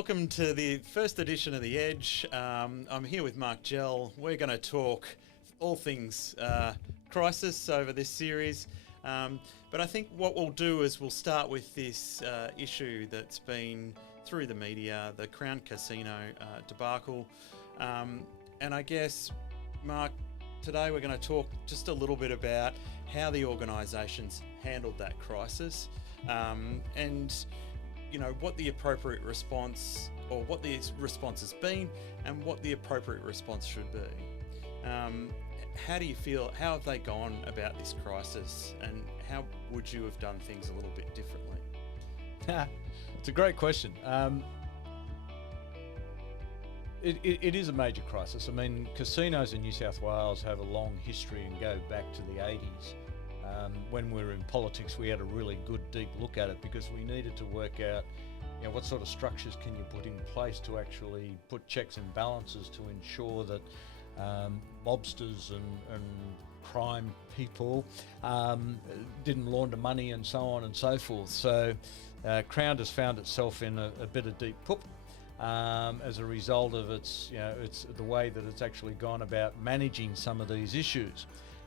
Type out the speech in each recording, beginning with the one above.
welcome to the first edition of The Edge. I'm here with Mark Gell. We're going to talk all things crisis over this series. But I think what we'll do is we'll start with this issue that's been through the media, the Crown Casino debacle. And I guess, Mark, today we're going to talk just a little bit about how the organisations handled that crisis and, you know, what the appropriate response or what the response has been and what the appropriate response should be. How do you feel? How have they gone about this crisis, and how would you have done things a little bit differently? It's a great question. It is a major crisis. I mean, casinos in New South Wales have a long history and go back to the 80s. When we were in politics, we had a really good deep look at it because we needed to work out, you know, what sort of structures can you put in place to actually put checks and balances to ensure that mobsters and crime people didn't launder money and so on and so forth. So Crown has found itself in a bit of deep poop as a result of its the way that it's actually gone about managing some of these issues.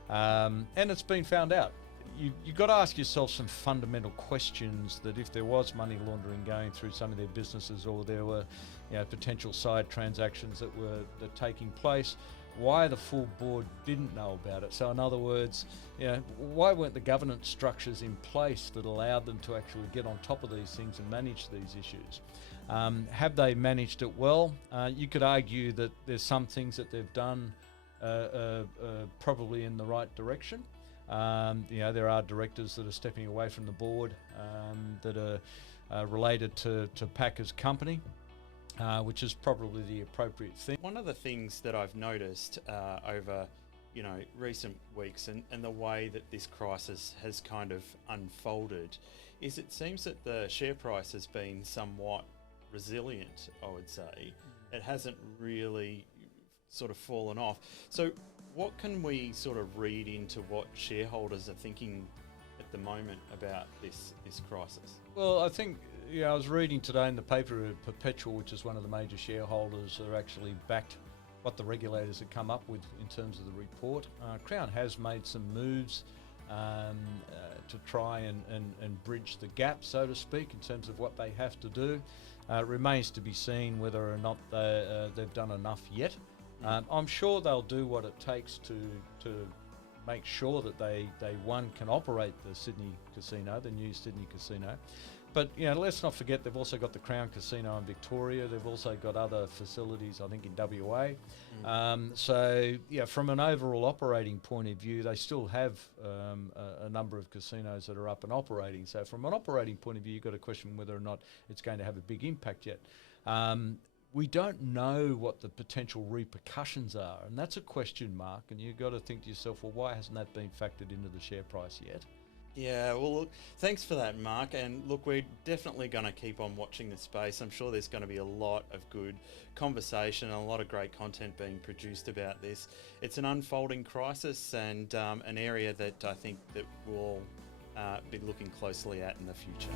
And it's been found out. You've got to ask yourself some fundamental questions that if there was money laundering going through some of their businesses, or there were, you know, potential side transactions that were taking place, why the full board didn't know about it. So in other words, you know, why weren't the governance structures in place that allowed them to actually get on top of these things and manage these issues? Have they managed it well? You could argue that there's some things that they've done probably in the right direction. You know, there are directors that are stepping away from the board that are related to Packer's company, which is probably the appropriate thing. One of the things that I've noticed over, you know, recent weeks and the way that this crisis has kind of unfolded is it seems that the share price has been somewhat resilient, I would say. It hasn't really sort of fallen off. So what can we sort of read into what shareholders are thinking at the moment about this crisis? Well, I think, you know, I was reading today in the paper, Perpetual, which is one of the major shareholders, are actually backed what the regulators had come up with in terms of the report. Crown has made some moves to try and bridge the gap, so to speak, in terms of what they have to do. It remains to be seen whether or not they've done enough yet. I'm sure they'll do what it takes to make sure that they can operate the Sydney Casino, the new Sydney Casino. But, you know, let's not forget they've also got the Crown Casino in Victoria. They've also got other facilities, I think, in WA. So, yeah, from an overall operating point of view, they still have a number of casinos that are up and operating. So from an operating point of view, you've got to question whether or not it's going to have a big impact yet. We don't know what the potential repercussions are, and that's a question mark, and you've got to think to yourself, well, why hasn't that been factored into the share price yet? Yeah, well, look, thanks for that, Mark. And look, we're definitely going to keep on watching this space. I'm sure there's going to be a lot of good conversation and a lot of great content being produced about this. It's an unfolding crisis and an area that I think that we'll be looking closely at in the future.